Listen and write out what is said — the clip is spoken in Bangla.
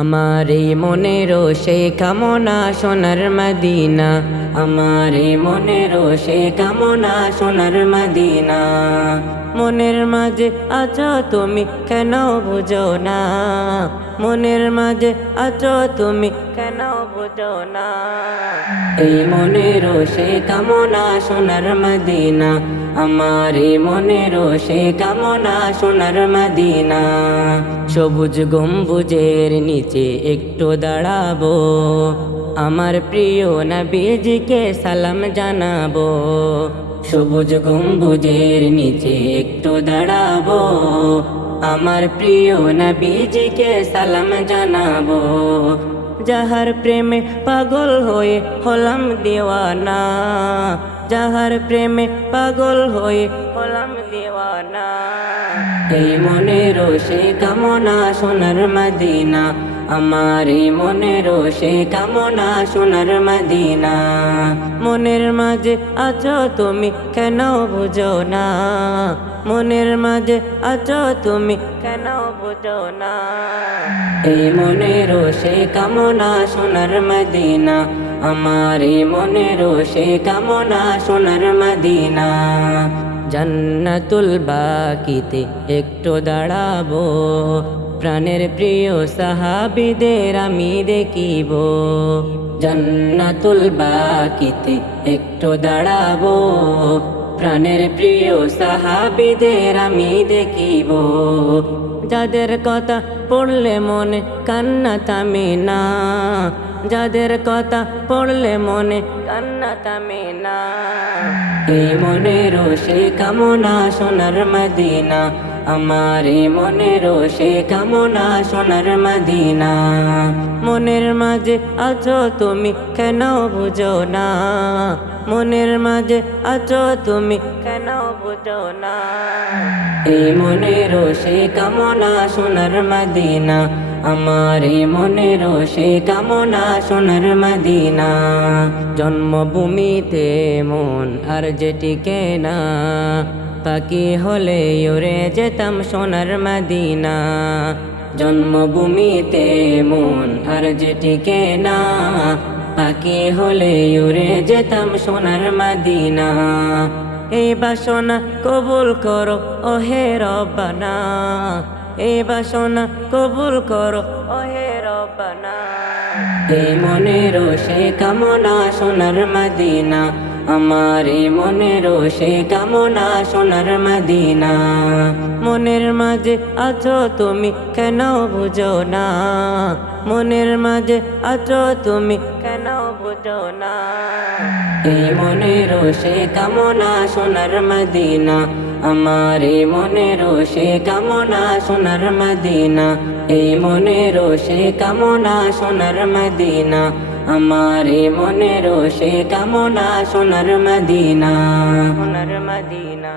আমার এই মনেরও সেই কামনা সোনার মদিনা, আমার এই মনেরও সেই কামনা সোনার মদিনা। মনের মাঝে আছো তুমি কেন বুঝো না, মনের মাঝে আছো তুমি কেন বুঝো না। এই মনেরও সেই কামনা সোনার মদিনা, আমার এই মনেরও সেই কামনা সোনার মদিনা। সবুজ গম্বুজের নিচে একটু দাঁড়াবো, আমার প্রিয় নবীজিকে সালাম জানাবো। সবুজ গম্বুজের নিচে একটু দাঁড়াবো, আমার প্রিয় নবীজিকে সালাম জানাবো। যাহার প্রেমে পাগল হয়ে হলাম দিওয়ানা, যাহার প্রেমে পাগল হয়ে হলাম দিওয়ানা। এই মনেরও সেই কামনা সোনার মদিনা, আমার এই মনেরও সেই কামনা সোনার মদিনা। মনের মাঝে আছো তুমি কেন বুঝো না, মনের মাঝে আছো তুমি কেন বুঝো না। এই মনেরও সেই কামনা সোনার মদিনা, আমার এই মনেরও সেই কামনা সোনার মদিনা। জান্নাতুল বাকিতে একটু দাঁড়াবো, প্রাণের প্রিয় সাহাবীদের আমি দেখিব। জান্নাতুল বাকিতে একটু দাঁড়াবো, প্রাণের প্রিয় সাহাবীদের আমি দেখিব। যাদের কথা পড়লে মনে কান্না থামে না, যাদের কথা পড়লে মনে কান্না থামে না। এই মনেরও সেই কামনা সোনার মদিনা, আমার এই মনেরও সেই কামনা সোনার মদিনা। মনের মাঝে আছো তুমি কেন বুঝো না, মনের মাঝে আছো তুমি কেন বুঝো না। এই মনেরও সেই কামনা সোনার মদিনা, আমার এই মনেরও সেই কামনা সোনার মদিনা। জন্মভূমিতে মন আর যেটিকে না, পাখি হলে উড়ে যেতাম সোনার মদিনা। জন্মভূমিতে মন আর যেটিকে না, পাখি হলে উড়ে যেতাম সোনার মদিনা। এই বাসনা কবুল করো ওহে রব্বানা, এই বাসনা কবুল করো ওহে রব্বানা। এই মনেরও সেই কামনা সোনার মদিনা, আমার এই মনেরও সেই কামনা সোনার মদিনা। মনের মাঝে আছো তুমি কেন বুঝো না, মনের মাঝে আছো তুমি কেন বুঝো না। এই মনেরও সেই কামনা সোনার মদিনা, আমার এই মনেরও সেই কামনা সোনার মদিনা। এই মনেরও সেই কামনা সোনার মদিনা, আমার এই মনেরও সেই কামনা সোনার মদিনা, সোনার মদিনা।